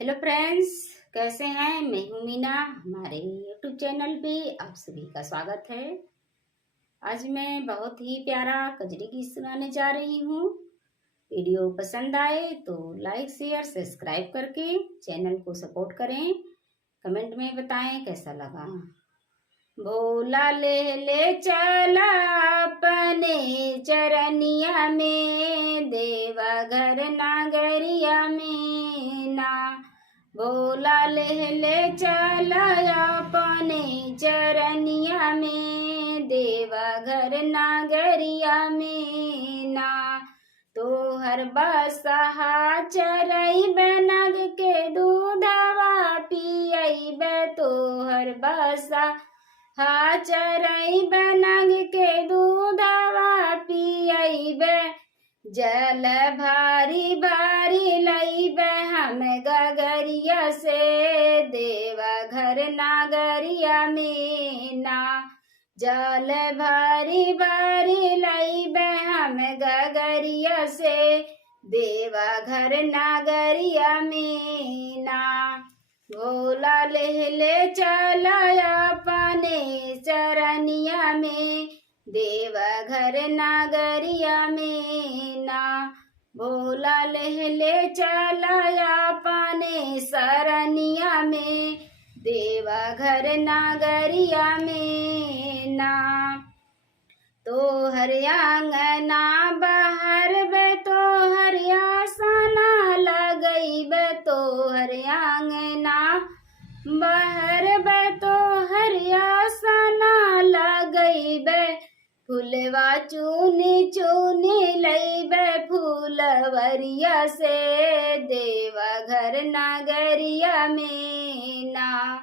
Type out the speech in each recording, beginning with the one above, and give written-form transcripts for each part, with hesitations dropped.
Hello friends, कैसे हैं। मैं हूं मीना। हमारे यूट्यूब चैनल पे आप सभी का स्वागत है। आज मैं बहुत ही प्यारा कजरी गीत सुनाने जा रही हूँ। वीडियो पसंद आए तो लाइक शेयर सब्सक्राइब करके चैनल को सपोर्ट करें। कमेंट में बताएं कैसा लगा। भोला ले चला अपने चरनिया में, देवा घर नागरिया में ना। भोला ले चला अपने चरनिया में, देवा घर नागरिया में ना। तो हर बसहा चरई नग के दूधवा पियब, तो हर बसा हा चरई नग के दूधवा पियब। जल भारी भारी लईब हम गगरिया से, देवा घर नागरिया में ना। जल भारी भारी लईब हम गगरिया से, देवा घर नागरिया में ना। भोला ले चला अपने चरनिया में, देवा घर नागरिया में ना। भोला ले चला अपने सरनिया में, देवा घर नागरिया में ना। तो हरियांगना बहर बे, तो हरियासना लगईब, तो हरियांगना बहर बे, तो हरियासना लगईब। फूलवा चूनी चूनी लईब फूलवरिया से, देवा घर नागरिया में ना।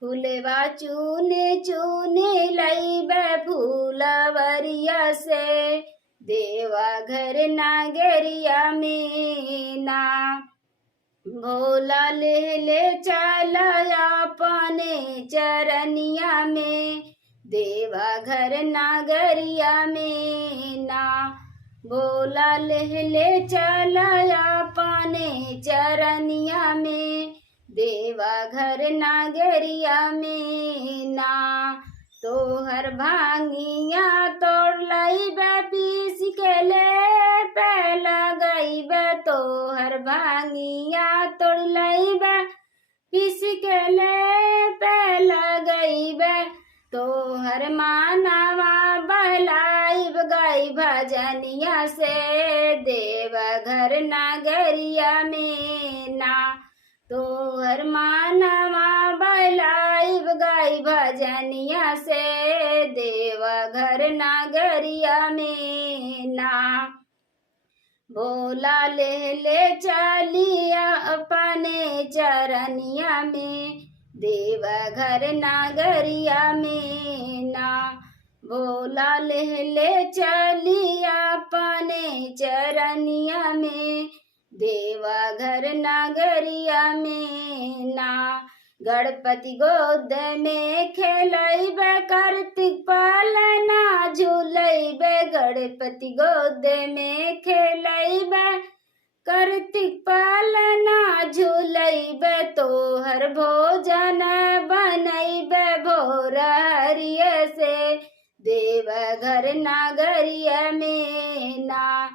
फूलवा चूने चूने लईब फूलवरिया से, देवा घर नागरिया में ना। भोला ले चला अपने चरनिया में, देवा घर नागरिया में ना। भोला ले चला अपने चरनिया में, देवा घर नागरिया में ना। तो हर भांगिया तोड़ लईब पीस के ले पे लगईब, तो हर भांगिया तोड़ लईब पीस के ले पे लगईब। तो हर मानवा बहलाइब गई भजनिया से, देवा घर नागरिया में ना। तो हर मानवा बहलाइब गई भजनिया से, देवा घर नागरिया में ना। भोला ले चलिया अपने चरनिया में, देवा घर नागरिया में ना। भोला ले चलिया अपने चरनिया में, देवा घर नागरिया में ना। गणपति गोद में खेलैब कार्तिक पालना झूलैब, गणपति गोद में खेलैब कार्तिक पालना झूलैब। तो हर भोजन बनैब भोर हरिय से, देवा घर नागरिया में ना।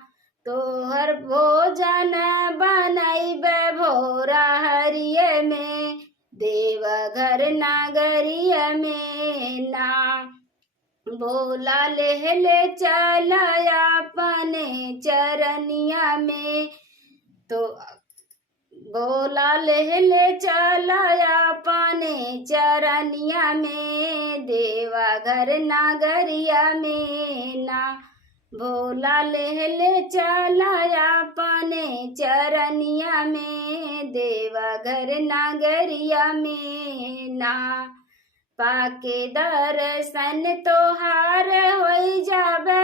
तो हर भोजन बनैब भोर हरिय में, देवा घर नागरिया में ना। भोला ले चला अपने चरनिया में, तो भोला ले चला अपने चरनिया में, देवा घर नागरिया में ना। भोला ले चला अपने चरनिया में, देवा घर नागरिया में ना। पाके दर्शन तोहार होई जाबे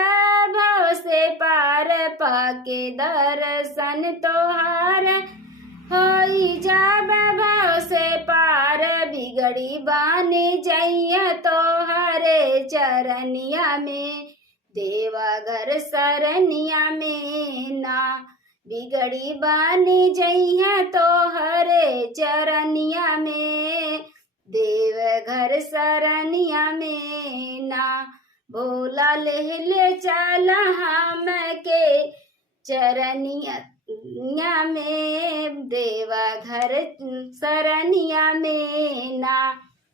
भव से पार, पाके दर्शन तोहार होई जाबे भव से पार। बिगड़ी बानी जइया तोहरे चरनिया में, देवा घर सरनिया में ना। बिगड़ी बानी जइया तोहरे भोला ले चला हम के चरनिया में, देवा घर सरनिया में ना।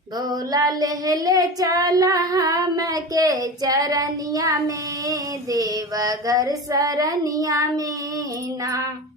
भोला ले चला हम के चरनिया में, देवा घर सरनिया में ना।